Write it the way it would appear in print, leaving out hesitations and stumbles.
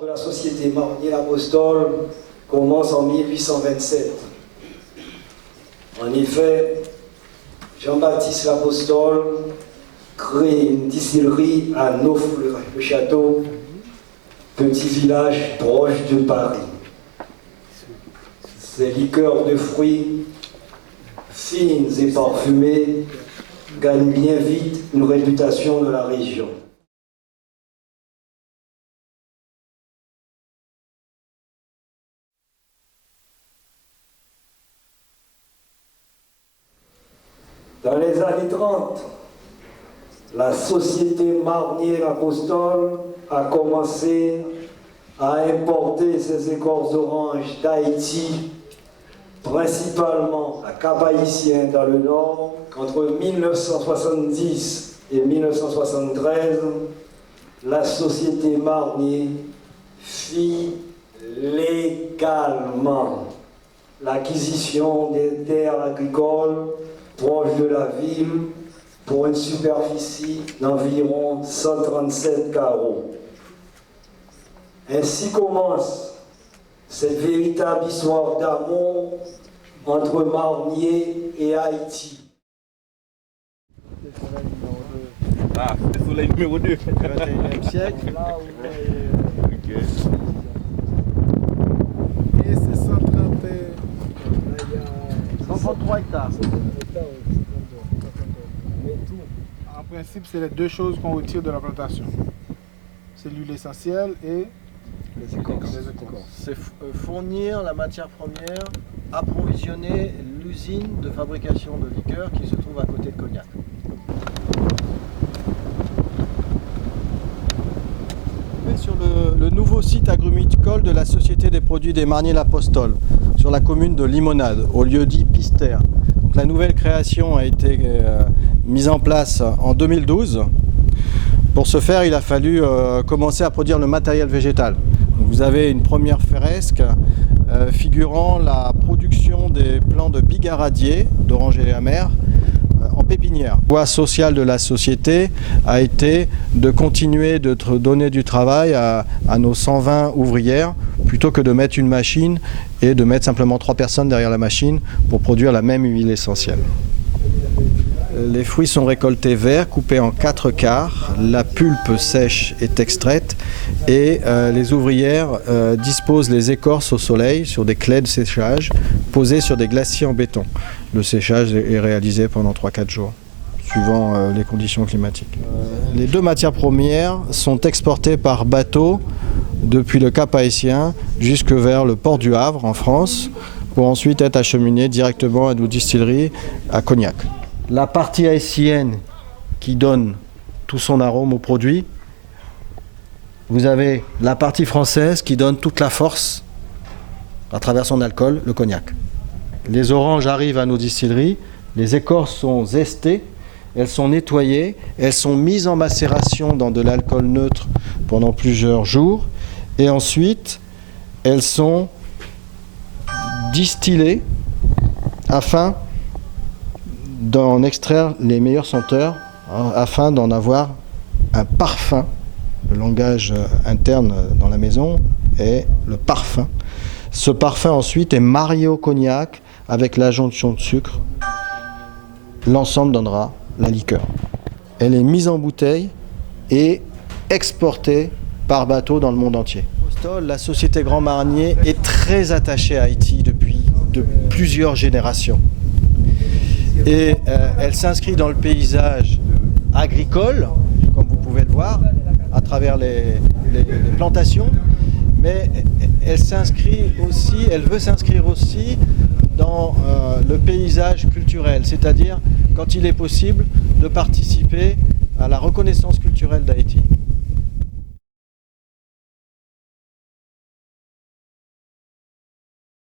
de la société Marnier-l'Apostole commence en 1827. En effet, Jean-Baptiste l'Apostole crée une distillerie à Neaufle-le-Château, petit village proche de Paris. Ces liqueurs de fruits, fines et parfumées, gagnent bien vite une réputation de la région. Dans les années 30, la société Marnier-l'Apostole a commencé à importer ses écorces d'orange d'Haïti, principalement à Cap-Haïtien dans le nord. Entre 1970 et 1973, la société Marnier fit légalement l'acquisition des terres agricoles proches de la ville pour une superficie d'environ 137 carreaux. Ainsi commence cette véritable histoire d'amour entre Marnier et Haïti. Ah, c'est le soleil numéro 2. 21e siècle. Ok. Et c'est 133 hectares. En principe, c'est les deux choses qu'on retire de la plantation. C'est l'huile essentielle et les écorces. C'est fournir la matière première, approvisionner l'usine de fabrication de liqueurs qui se trouve à côté de Cognac. Sur le nouveau site agrumicole de la Société des produits des Marnier-l'Apostole, sur la commune de Limonade, au lieu-dit Pistère. Donc, la nouvelle création a été mise en place en 2012. Pour ce faire, il a fallu commencer à produire le matériel végétal. Donc, vous avez une première fresque figurant la production des plants de bigaradier, d'oranger amère, en pépinière. La voie sociale de la société a été de continuer de donner du travail à nos 120 ouvrières plutôt que de mettre une machine et de mettre simplement 3 personnes derrière la machine pour produire la même huile essentielle. Les fruits sont récoltés verts, coupés en 4 quarts, la pulpe sèche est extraite et les ouvrières disposent les écorces au soleil sur des claies de séchage posées sur des glaciers en béton. Le séchage est réalisé pendant 3-4 jours, suivant les conditions climatiques. Les 2 matières premières sont exportées par bateau depuis le Cap Haïtien jusque vers le port du Havre en France, pour ensuite être acheminées directement à nos distilleries à Cognac. La partie haïtienne qui donne tout son arôme au produit, vous avez la partie française qui donne toute la force à travers son alcool, le cognac. Les oranges arrivent à nos distilleries, les écorces sont zestées, elles sont nettoyées, elles sont mises en macération dans de l'alcool neutre pendant plusieurs jours et ensuite elles sont distillées afin d'en extraire les meilleures senteurs, afin d'en avoir un parfum. Le langage interne dans la maison est le parfum. Ce parfum ensuite est marié au cognac avec l'adjonction de sucre. L'ensemble donnera la liqueur. Elle est mise en bouteille et exportée par bateau dans le monde entier. La société Grand Marnier est très attachée à Haïti depuis plusieurs générations. Et elle s'inscrit dans le paysage agricole, comme vous pouvez le voir, à travers les plantations, mais elle veut s'inscrire aussi dans le paysage culturel, c'est-à-dire quand il est possible de participer à la reconnaissance culturelle d'Haïti.